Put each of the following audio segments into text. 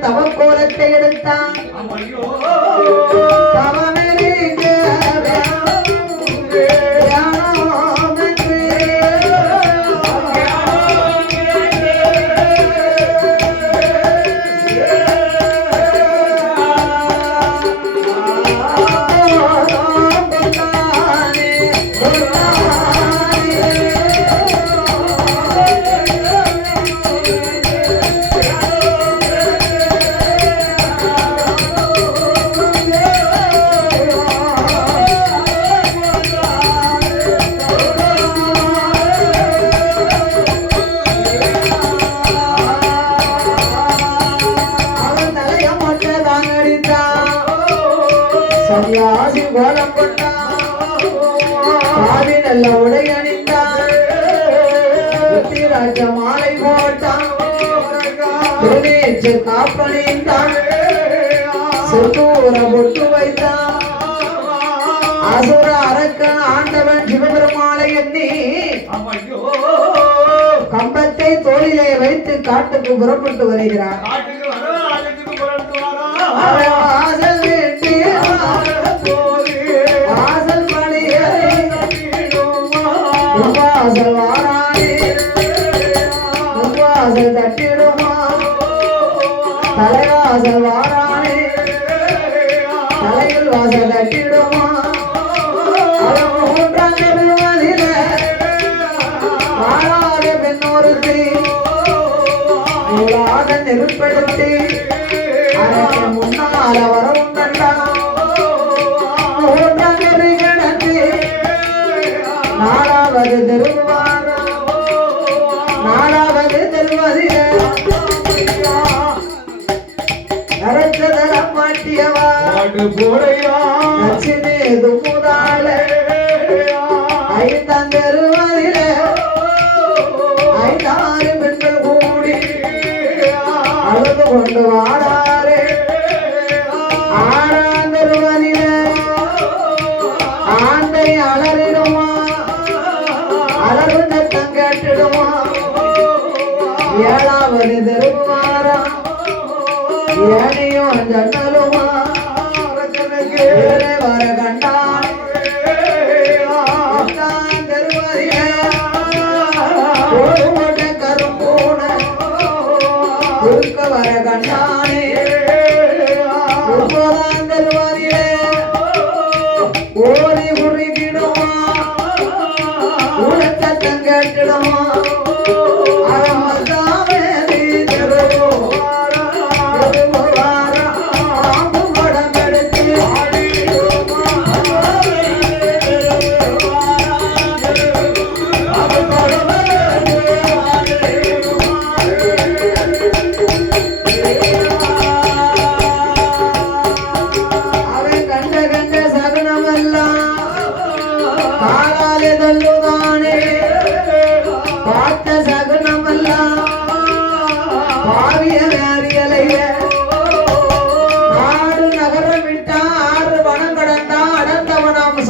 தவக்கோலத்தை எடுத்தான். புத்திராஜ மாலை போட்டான். திருநேற்று காப்பணிந்தான் சிறுதூர பொட்டு வைத்தான். அசுர அரக்கன் ஆண்டவன் சிவபெருமாளை எண்ணி ஐயோ கம்பத்தை தோளிலே வைத்து காட்டுக்கு புறப்பட்டு வருகிறார். வாசல் விட்டு வாசல் வாசல் தலைவாசல் வாரானே தலையில் வாசல் தட்டிடுமா நெருப்படுத்தி பாட்டு போடையா? நச்சினே ஐந்தாம் தெருவதில ஐந்தாறு பெண்கள் கூடி. அழுது கொண்டு வாடாரே. ஆறாம் தெருவதில ஆந்தை அலறிடுமா? அலறு சத்தம் ஏழாவது தெருவாரா ஏனையும் ஜன்னலுமா ஏழை வர கண்டான் எட்டாம் தெருவதில ஒரு மட்டை கரும்பூன குறுக்க வர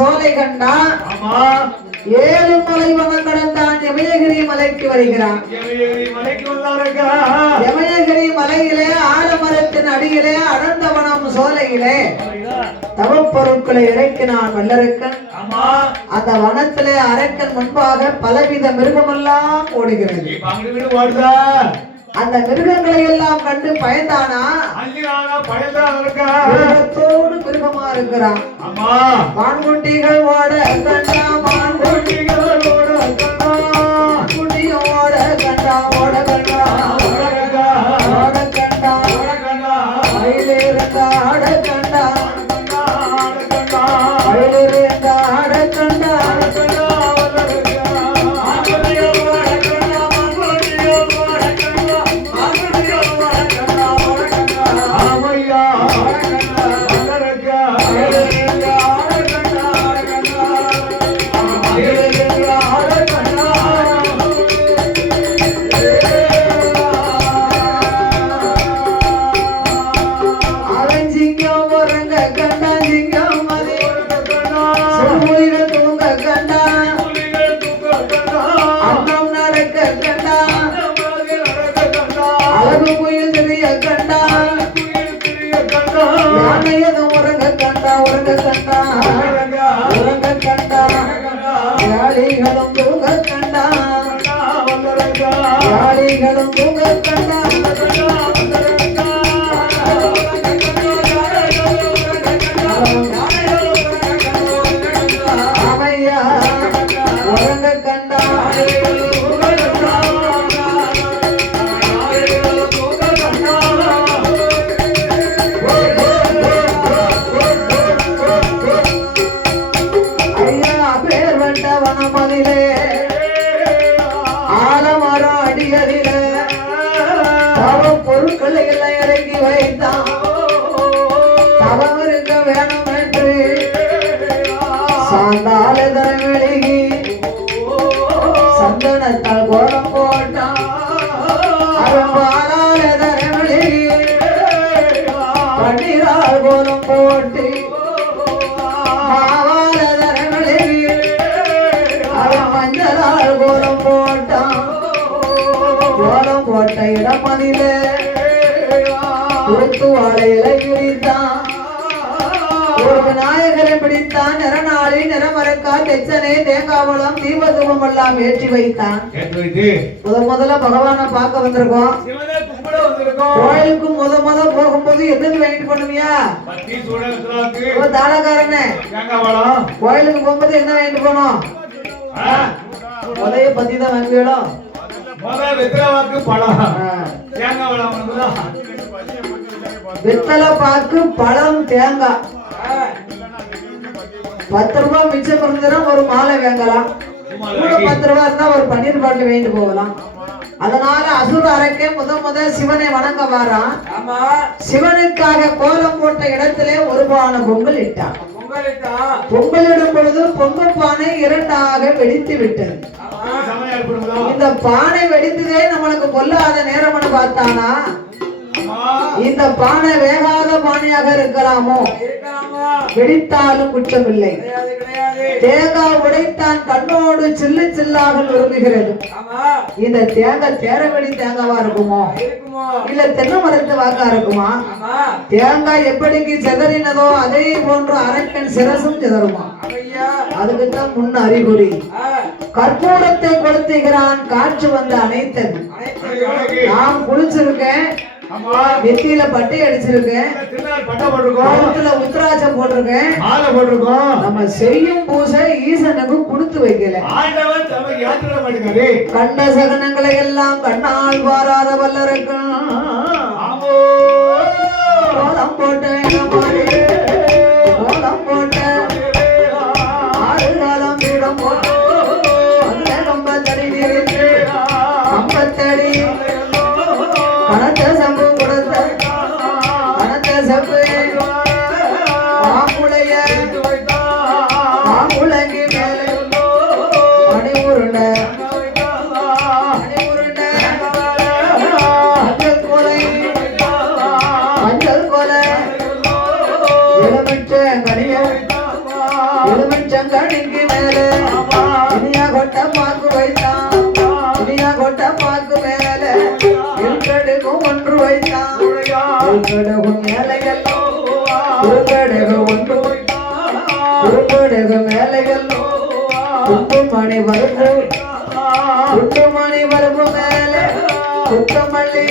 சோலை கண்டான் ஏழு மலை வனம் கடந்தான் யமயகிரி மலைக்கு வருகிறான். யமயகிரி மலையிலே ஆலமரத்தின் அடியிலே அடர்ந்தவனம் சோலையிலே தவப்பொருட்களை இறக்கினான் வல்லரக்கன். அந்த வனத்திலே அரக்கன் முன்பாக பலவித மிருகமெல்லாம் ஓடுகிறது. அந்த மிருகங்களை எல்லாம் கண்டு பயந்தானா? மிருகத்தோடு மிருகமா இருக்கிறான். ஆமா மான்குட்டிகள் ஓட கண்டா மான்குட்டி குறுத்து வாழையில கிழித்தான். ஒரு விநாயகரை பிடித்தான். நிறநாளி நிறமரக்கா தெச்சனை தேங்காவளம் தீபதூபம் எல்லாம் ஏற்றி வைத்தான். முத முதல்ல பகவானை பார்க்க வந்திருக்கோம். கோயிலுக்கு முத முத போகும்போது என்னது வாங்கிட்டு பண்ணுவியா? தாளக்காரனே கோயிலுக்கு போகும்போது என்ன வாங்கிட்டு போனோம்? உதய பத்தி தான் வாங்குவீங்களோ பழம். வெத்தலை பாக்கு பழம் தேங்காய். பத்து ரூபாய் மிச்சம் இருந்ததுன்னா ஒரு மாலை வாங்கலாம். கூட பத்து ரூபாய் இருந்தா ஒரு பன்னீர் பாட்டில் வாங்கிட்டு போகலாம். அதனால அசுர அரக்கே முத முத சிவனை வணங்க வாரான். ஆமா. சிவனுக்காக கோலம் போட்ட இடத்திலே ஒரு பானை பொங்கல் இட்டான். பொங்கலிடும் பொழுது பொங்கல் பானை இரண்டாக வெடித்து விட்டது. இந்த பானை வெடித்ததே நம்மளுக்கு பொல்லாத நேரம்னு பார்த்தானா? இந்த பானை வேகாத பானையாக இருக்கலாமோ? வெடித்தாலும் குற்றமில்லை. தேங்காய் உடைத்தான் கண்ணோடு சில்லு சில்லாக ஆமா. இந்த தேங்காய் தேரவெளி தேங்காவா இருக்குமோ? இல்ல தென்னை மரத்து வாக்கா இருக்குமா? தேங்காய் எப்படிக்கு சிதறினதோ அதே போன்று அரக்கன் சிரசும் சிதறுமா? அதுக்குத்தான் முன் அறிகுறி. கற்பூரத்தை கொளுத்துகிறான் காற்று வந்து அணைத்தது அனைத்து நான் குளிச்சிருக்கேன் நெத்தியில பட்டை அடிச்சிருக்கேன். கழுத்துல உத்ராட்சம் போட்டிருக்கேன். மாலை போட்டிருக்கோம். நம்ம செய்யும் பூசை ஈசனுக்கு கொடுத்து வைக்கல. கண்ட சகனங்களை எல்லாம் கண்ணால் வாராத வல்லரக்கன் ஆமோ. குண்டுமணி மேலே குத்தமல்லி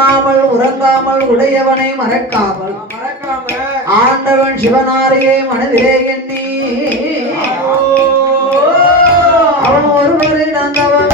உண்ணாமல் உறங்காமல் உடையவனை மறக்காமல். மறக்காம ஆண்டவன் சிவனாரியை மனதிலே எண்ணி. அவன் ஒருவரிடம் தவம்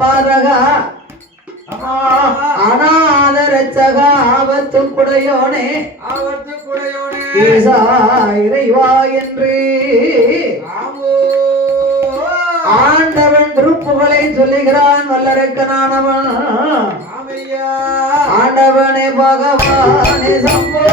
பாரகா. அநாதரட்சகா ஆபத்து குடையோனே ஆபத்து குடையோனே ஈசா இறைவா என்று. ஆண்டவன் திருப்புகளை சொல்லுகிறான் வல்லரக்கனானவன். ஆண்டவனே பகவானே சம்போ.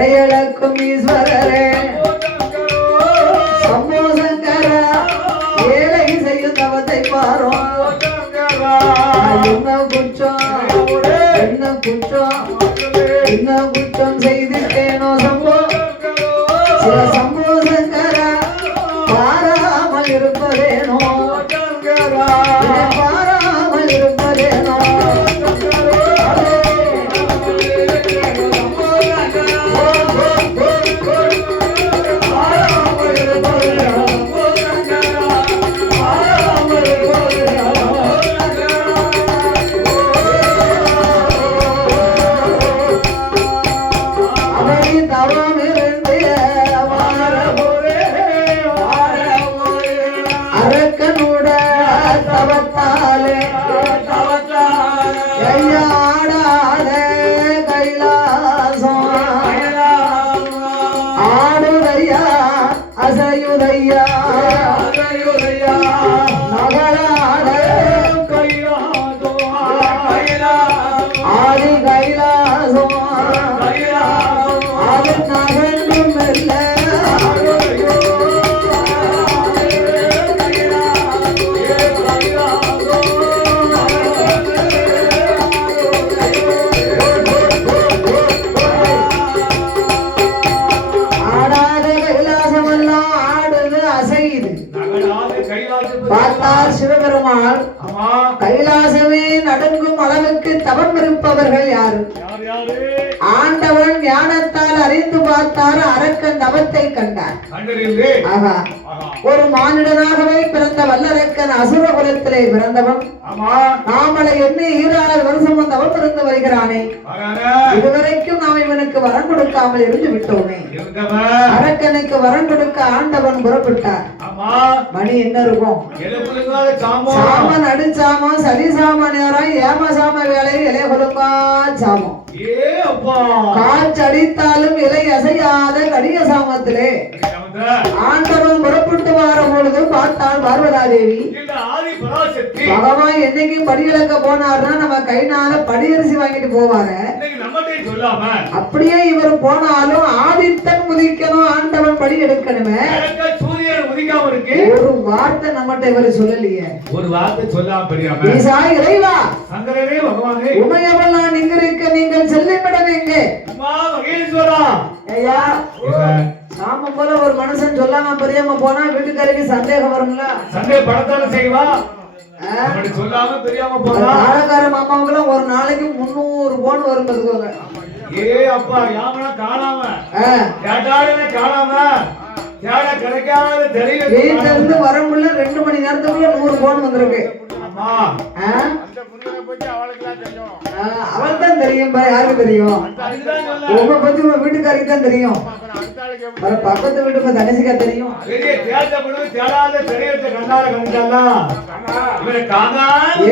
கரையளக்கும் ஈஸ்வரரே. இருப்பவர்கள் யாரு? ஆண்டவன் ஞானத்தால் அறிந்து பார்த்தார் அரக்கன் தவத்தை கண்டார். ஆகா ஆஹா. ஒரு மானிடனாகவே பிறந்த வல்லரக்கன் அசுர குலத்திலே பிறந்தவன். நாமளை எண்ணி ஈராறு வருஷமும் தவம் இருந்து வருகிறானே. இதுவரைக்கும் நாம் இவனுக்கு வரம் கொடுக்காமல் இருந்து விட்டோமே. அரக்கனுக்கு வரம் கொடுக்க ஆண்டவன் புறப்பட்டார். மணி என்ன இருக்கும்? சாமன் அடிச்சாமம் சரி சாம நேரம் ஏம சாம வேலை இலை கொலுங்கா சாமம். ஏ அப்பா. காற்று அடித்தாலும் இலை அசையாத கடிய சாமத்திலே. ஆண்டவன் புறப்பட்டு வர பொழுது பார்த்தாள் பார்வதாதேவி பகவான் என்னைக்கும் படி இழக்க போனார்னா நம்ம கைனால படியரிசி வாங்கிட்டு சொல்லாம அப்படியே இவர் போனாலும் ஆதித்தன் முதிக்கணும் ஆண்டவன் படி எடுக்கணுமே. ஒரு வார்த்தை நம்மகிட்ட இவர் சொல்லலையே. ஒரு வார்த்தை சொல்லாம தெரியாம ஈசா இறைவா சங்கரனே பகவானே. உமையவள் நான் இங்க இருக்க நீங்கள் செல்லிவிடம் எங்கே ஐயா சாமம் போல ஒரு மனுஷன் சொல்லாம பெரியாம போனா வீட்டுக்காரிக்கு சந்தேகம் வரும்ல? சண்டே படத்தால செய்வா? சொல்லாம தெரியாம போனா? தாரக்கார மாமாவுக்குலாம் ஒரு நாளைக்கு முந்நூறு போன் வரும் பார்த்துக்கோங்க. ஏ அப்பா யாமனா காணாம? ஆ. கேட்டாடன காணாம? தேட கிடைக்காத தெரியல வீட்டுல இருந்து வரமுள்ள ரெண்டு மணி நேரத்துக்குள்ள நூறு போன் வந்திருக்கு. அவள் தான் தெரியும் யாருக்கு தெரியும். உங்க பத்தி உங்க வீட்டுக்காரிக்கு தான் தெரியும் பக்கத்து வீட்டு உங்க தங்கச்சிக்கா தெரியும்.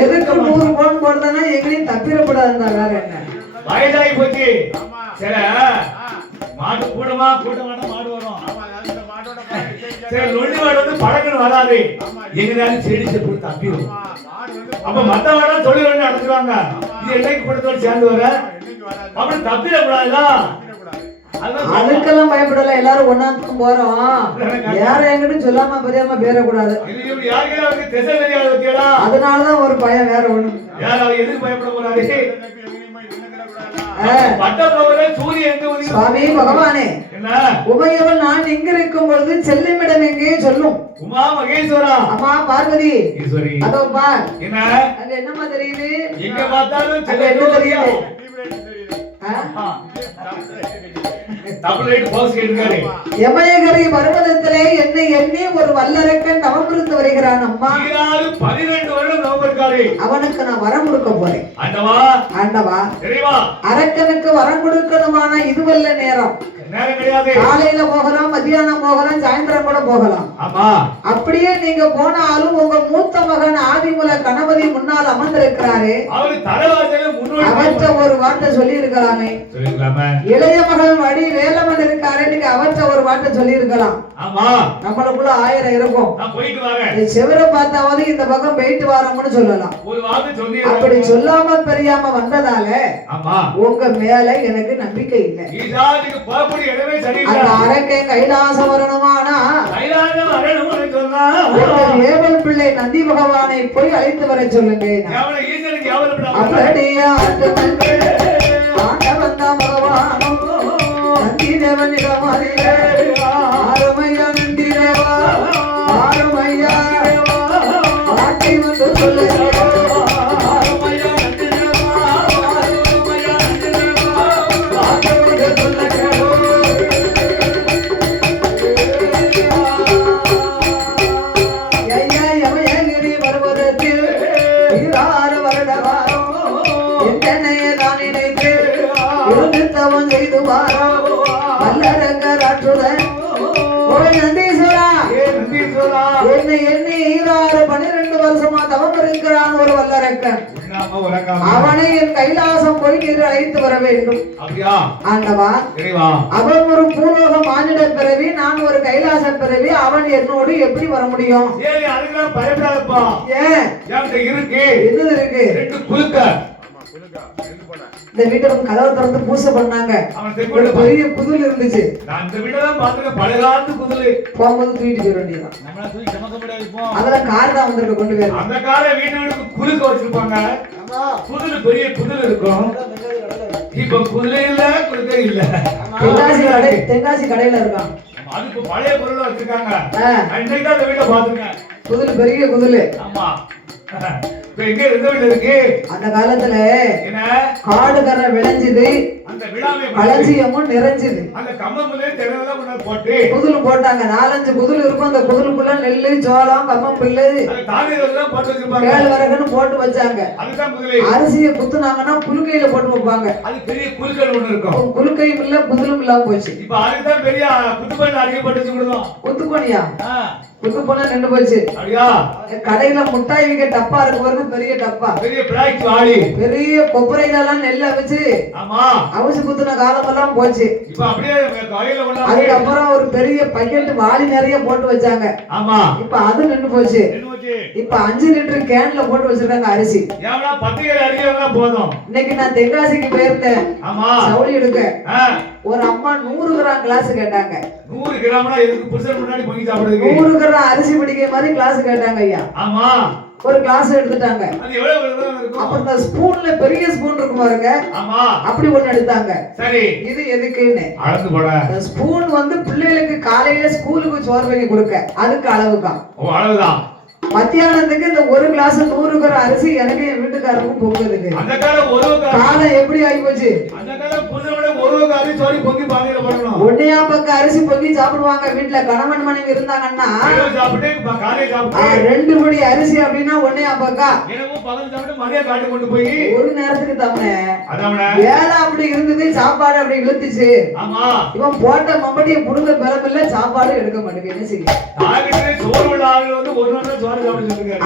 எதுக்கு நூறு போன் போடுறதுன்னா எங்கேயும் தப்பிடக்கூடாதுன்னா வேற என்ன? வயதாகி போச்சு. சில மாடு கூடமா மாடு வரும். சரி நொண்டி மாடு வந்து பழக்கணும் வராது. எங்கனாலும் செடி தப்பிடும் அப்ப மத்த மாடா தொழில் வந்து நடத்துவாங்க. இது என்னைக்கு கூட்டத்தோடு சேர்ந்து வர? அப்படி தப்பிடக்கூடாதுல அதுதான் அதுக்கெல்லாம் பயப்படல. எல்லாரும் ஒன்னாத்துக்கும் போறோம். யார எங்கிட்டும் சொல்லாம பெரியாம பேரக்கூடாது. அதனாலதான் ஒரு பயம் வேற ஒண்ணு எதுக்கு பயப்பட போறாரு? சுவாமி பகவானே என்ன? உமையவள் நான் இங்க இருக்கும் பொழுது செல்லுமிடம் எங்கே சொல்லும்? உமா மகேஸ்வரா. அம்மா பார்வதி. ஈஸ்வரி. அதோ பார். என்ன? அங்க என்னம்மா தெரியுது? எங்க பார்த்தாலும் என்ன தெரியுது? யமயகரை பர்வதத்திலே என்னை எண்ணி ஒரு வல்லரக்கன் தவம் இருந்து வருகிறான் அம்மா. ஈராறு இருக்காரு அவனுக்கு நான் வரம் கொடுக்க போறேன். ஆண்டவா ஆண்டவா தெரியவா அரக்கனுக்கு வரம் கொடுக்கணுமான இதுவல்ல நேரம். காலையில போகலாம் மத்தியானம் போகலாம் சாயந்தரம் கூட போகலாம். அப்படியே நீங்க போனாலும் உங்க மூத்த மகன் ஆதிமுல கணபதி முன்னால் அமர்ந்திருக்கிறாரு. அவற்ற ஒரு வார்த்தை சொல்லி இருக்கலாமே இளைய மகன் வடி வேலவன் இருக்காரு நீங்க அவற்ற ஒரு வார்த்தை சொல்லி இருக்கலாம் நம்மளுக்குள்ள ஆயிரம் இருக்கும். செவரை பார்த்தாவது இந்த பக்கம் போயிட்டு வரோம்னு சொல்லலாம். அப்படி சொல்லாம தெரியாம வந்ததால உங்க மேல எனக்கு நம்பிக்கை இல்லை. அந்த அரக்கை கைலாசம் வரணுமானா கைலாசம் வரணும்னு சொன்னா உங்கள் ஏவல் பிள்ளை நந்தி பகவானை போய் அழைத்து வர சொல்லுங்க ஆண்டவன் ஆறுமையா நந்தி அவனை என் கைலாசம் போய் நீர் அழைத்து வர வேண்டும். அப்படியா? ஆண்டவா அவன் ஒரு பூலோக மானிட பிறவி நான் ஒரு கைலாச பிறவி அவன் என்னோடு எப்படி வர முடியும்? பயப்படாதப்பா. ஏன்? இருக்கு. என்னது இருக்கு? இந்த வீட்டை கதவை திறந்து பூசை பண்ணாங்க. ஒரு பெரிய புதுல் இருந்துச்சு. நான் இந்த வீடெல்லாம் பார்த்துருக்கேன். பழைய காலத்து குதிரை போகும்போது தூக்கிட்டு போயிட வேண்டியதான் அதுல கார் தான் வந்திருக்க கொண்டு போயிரு அந்த கால வீட்டு வீட்டுக்கு குலுக்க வச்சிருப்பாங்க குதிரை பெரிய குதிரை இருக்கும். இப்ப குதிரை இல்ல குலுக்க இல்ல. தென்காசி கடை தென்காசி கடையில இருக்கான். அது இப்ப பழைய பொருளா வச்சிருக்காங்க. இன்னைக்கு அந்த வீட்டை பாத்துருக்கேன் குதில் பெரிய குதில் ஆமா. எங்க இருக்கு? அந்த காலத்துல என்ன? காடு கரை விளைஞ்சுது களஞ்சியமும் நிறைஞ்சுது. அந்த போட்டு குதில் போட்டாங்க நாலஞ்சு குதில் இருக்கும் அந்த குதிலுக்குள்ள நெல்லு சோளம் கம்மம் புல்லு கேழ்வரகுன்னு போட்டு வச்சாங்க. அரிசியை குத்துனாங்கன்னா குலுக்கையில போட்டு வைப்பாங்க. அது பெரிய குழுக்கள் ஒண்ணு இருக்கும். குலுக்கையும் இல்ல இல்லாம போச்சு. இப்ப அதுதான் பெரிய குத்துப்பண்ண அதிகப்பட்டு வச்சு கொடுத்தோம் குத்துப்பணியா ஆ, குத்துப்பணம் நின்று போச்சு. கடையில முட்டாய் விற்க டப்பா இருக்கு பாருங்க பெரிய டப்பா. பெரிய பிளாக் வாடி. பெரிய கொப்பரையில எல்லாம் நெல்லை வச்சு ஆமா. அவிச்சு குத்துன காலமெல்லாம் போச்சு. இப்ப அப்படியே கையில கொண்டாந்து அதுக்கப்புறம் ஒரு பெரிய பக்கெட் வாளி நிறைய போட்டு வச்சாங்க. ஆமா. இப்ப அது நின்று போச்சு. போச்சு. இப்ப அஞ்சு லிட்டர் கேன்ல போட்டு வச்சிருக்காங்க அரிசி. போதும். இன்னைக்கு நான் தென்காசிக்கு போயிருந்தேன். ஆமா. சவுளி எடுக்க. ஒரு அம்மா நூறு கிராம் கிளாஸ் கேட்டாங்க. நூறு கிராம்னா எதுக்கு புருஷன் முன்னாடி பொங்கி சாப்பிடுறதுக்கு. நூறு கிராம் அரிசி பிடிக்கிற மாதிரி கிளாஸ் கேட்டாங்க ஐயா. ஆமா. ஒரு கிளாஸ் எடுத்துட்டாங்க. அப்புறம் இந்த ஸ்பூன்ல பெரிய ஸ்பூன் இருக்கும் பாருங்க. ஆமா. அப்படி ஒண்ணு எடுத்தாங்க. சரி. இது எதுக்குன்னு? அளந்து போட. ஸ்பூன் வந்து பிள்ளைகளுக்கு காலையில ஸ்கூலுக்கு சோறு வாங்கி கொடுக்க. அதுக்கு ஓ அளவுதான். மத்தியானத்துக்கு இந்த ஒரு கிளாஸ் நூறு கிராம் அரிசி எனக்கு என் வீட்டுக்காரருக்கும் பொங்குதுக்கு காலம் எப்படி ஆகி போச்சு? ஒரு காரி சோரி பொங்கி பானையில போடணும். ஒன்னையா பக்கம் அரிசி பொங்கி சாப்பிடுவாங்க வீட்டுல. கணவன் மனைவி இருந்தாங்கன்னா ரெண்டு படி அரிசி அப்படின்னா ஒன்னையா பக்கா இரவும் பகல் சாப்பிட்டு மதியம் காட்டு கொண்டு போய் ஒரு நேரத்துக்கு அதான் வேலை அப்படி இருந்தது சாப்பாடு அப்படி இழுத்துச்சு. இவன் போட்ட மம்பட்டியை புடுங்க பிறப்பில்ல சாப்பாடு எடுக்க மாட்டேங்குது.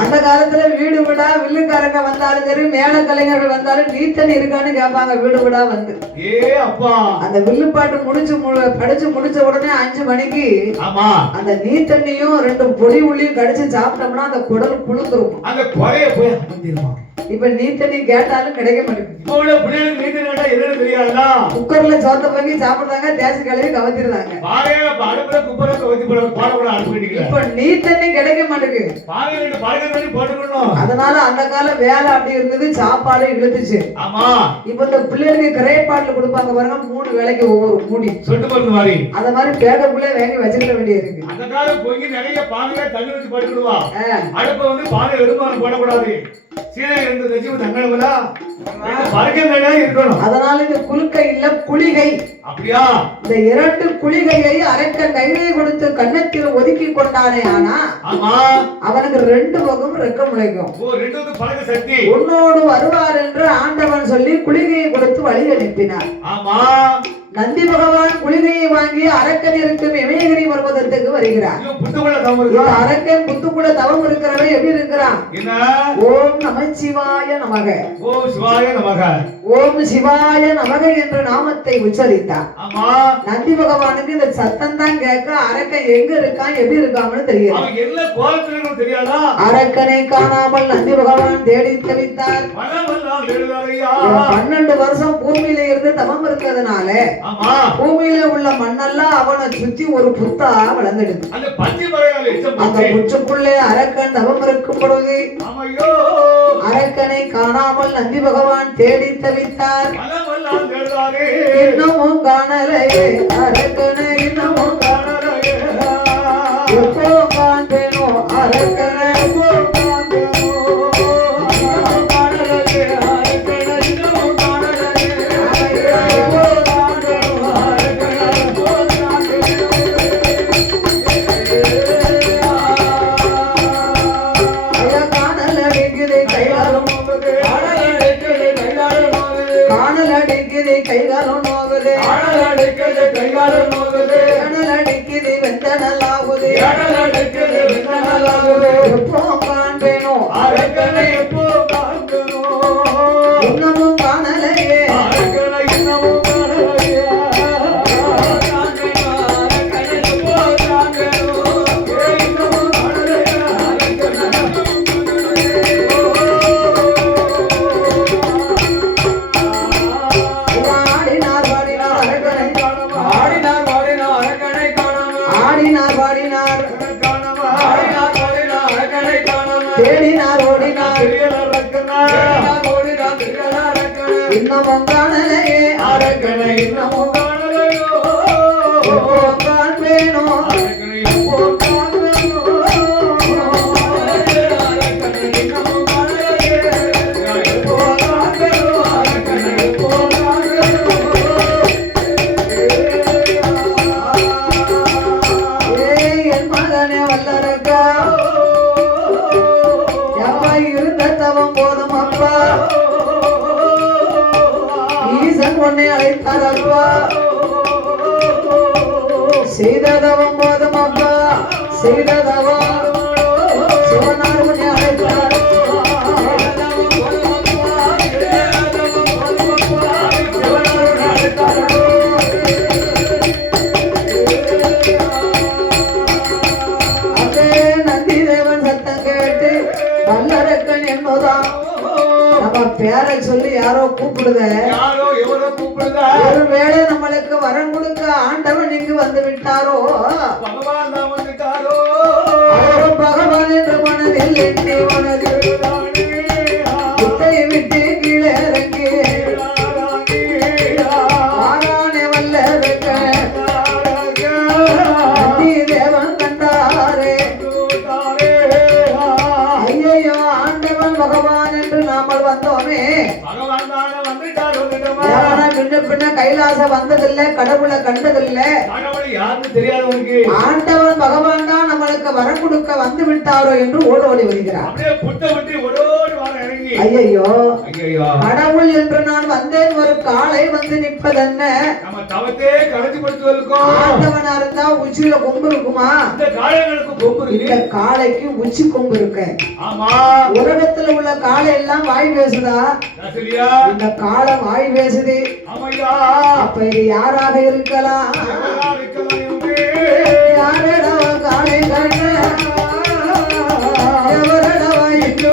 அந்த காலத்துல வீடு வீடா வில்லுக்காரங்க வந்தாலும் சரி மேல கலைஞர்கள் வந்தாலும் நீத்தனி இருக்கான்னு கேட்பாங்க வீடு வீடா வந்து. அந்த வில்லுப்பாட்டு முடிச்சு மு- படிச்சு முடிச்ச உடனே அஞ்சு மணிக்கு ஆமா. அந்த நீத்தண்ணியும் ரெண்டு பொடி உள்ளியும் கடிச்சு சாப்பிட்டோம்னா அந்த குடல் புழுந்துரும் அந்த குறைய போய் அமர்ந்திருமா இப்ப நீத்தண்ணி கேட்டாலும் கிடைக்க மாட்டேங்குது. இப்போ உள்ள பிள்ளைகளுக்கு வீட்டு கேட்டா என்னன்னு தெரியாதா குக்கர்ல சோத்த வாங்கி சாப்பிடுறாங்க தேசி கழுவி கவத்திடுறாங்க பாறையில அடுப்புல குப்பரை வச்சு போட போட கூட இப்ப நீத்தண்ணி கிடைக்க மாட்டேங்குது. பாறையில பழக தண்ணி போட்டுக்கணும். அதனால அந்த கால வேலை அப்படி இருந்தது சாப்பாடு இழுத்துச்சு. ஆமா. இப்ப இந்த பிள்ளைகளுக்கு கிரேட் பாட்டில் கொடுப்பாங்க பாருங்க மூணு வேலைக்கு ஒவ்வொரு மூடி. சொட்டு மருந்து மாதிரி. அத மாதிரி பேக்கப்புள்ளே வாங்கி வச்சுக்கிட வேண்டியது இருக்கு. அந்த காலம் பொங்கி நிறைய பானையில தண்ணி வச்சு படுத்துடுவா அடுப்பை வந்து பானை வெறுமானம் போடக்கூடாது. அதனால இந்த குலுக்கை இல்ல குளிகை. அப்படியா? இந்த இரண்டு குளிகையை அரக்க கையை கொடுத்து கன்னத்தில் ஒதுக்கி கொண்டானே ஆனா அவனுக்கு ரெண்டு பக்கம் ரெக்க முளைக்கும் உன்னோடு வருவார் என்று ஆண்டவன் சொல்லி குளிகையை கொடுத்து வழி அனுப்பினார். ஆமா. நந்தி பகவான் குளிகையை வாங்கி அரக்கன் இருக்கும் இமயகிரி பர்வதத்துக்கு வருகிறார்? அரக்கன் புத்துக்குள்ள தவம் இருக்கிறவன் எப்படி இருக்கிறான்? ஓம் நமச்சிவாய நமக. ஓ சிவாய நமக. ஓம் சிவாய நமக என்ற நாமத்தை உச்சரித்தார் நந்தி பகவானுக்கு இந்த சத்தம் தான் கேட்க அரக்கன் எங்க இருக்கான் எப்படி இருக்கான்னு தெரியாது. அரக்கனை காணாமல் நந்தி பகவான் தேடி தவித்தார். பன்னெண்டு வருஷம் பூமியில இருந்து தவம் இருக்கிறதுனால பூமியில உள்ள மண்ணெல்லாம் அவனை சுத்தி ஒரு புத்தா வளர்ந்துடுது அந்த புற்றுக்குள்ளே அரக்கன் தவம் இருக்கும் பொழுது அரக்கனை காணாமல் நந்தி பகவான் தேடி தவித்தார். இன்னமும் காணலையே அரக்கனை இன்னமும் காணலையே. எப்போ காண்பேனோ அரக்கனை ஐயா காணல் அடிக்குது கைகாலம் நோகுது காணல் அடிக்குது கைகாலம் நோகுது காணல் அடிக்குது வெந்தனலாகுது. எப்போ காண்பேனோ? அரக்கனை எப்போ இன்னமும் காணலையே நம்ம பேரை சொல்லி யாரோ கூப்பிடுத யாரோ எவரோ கூப்பிடுதா ஒருவேளை நம்மளுக்கு வரம் கொடுக்க ஆண்டவன் இங்கு வந்து விட்டாரோ? பகவான் வந்துட்டாரோ அவரோ பகவான் என்று மனதில் எண்ணி மனதில் கைலாசம் வந்ததில்லை கடவுளை கண்டதில்லை. ஆண்டவன் பகவான் தான் நம்மளுக்கு வரம் கொடுக்க வந்து விட்டாரோ என்று ஓடோடி வருகிறார். வார ஐயோ கடவுள் என்று நான் வந்தேன் ஒரு காலை வந்து நிற்பதென்ன? தவத்தே கலைச்சு படுத்துவதற்கும் ஆண்டவனா இருந்தா உச்சியில கொம்பு இருக்குமா? இந்த காளைகளுக்கு கொம்பு இந்த இருக்கு காளைக்கு உச்சி கொம்பு இருக்கு. ஆமா. உலகத்துல உள்ள காளை எல்லாம் வாய் பேசுதா? சரியா இந்த காளை வாய் பேசுது. ஆமையா அப்ப இது யாராக இருக்கலாம்? யாரடவ காளை கண்ண எவரடவ இங்கு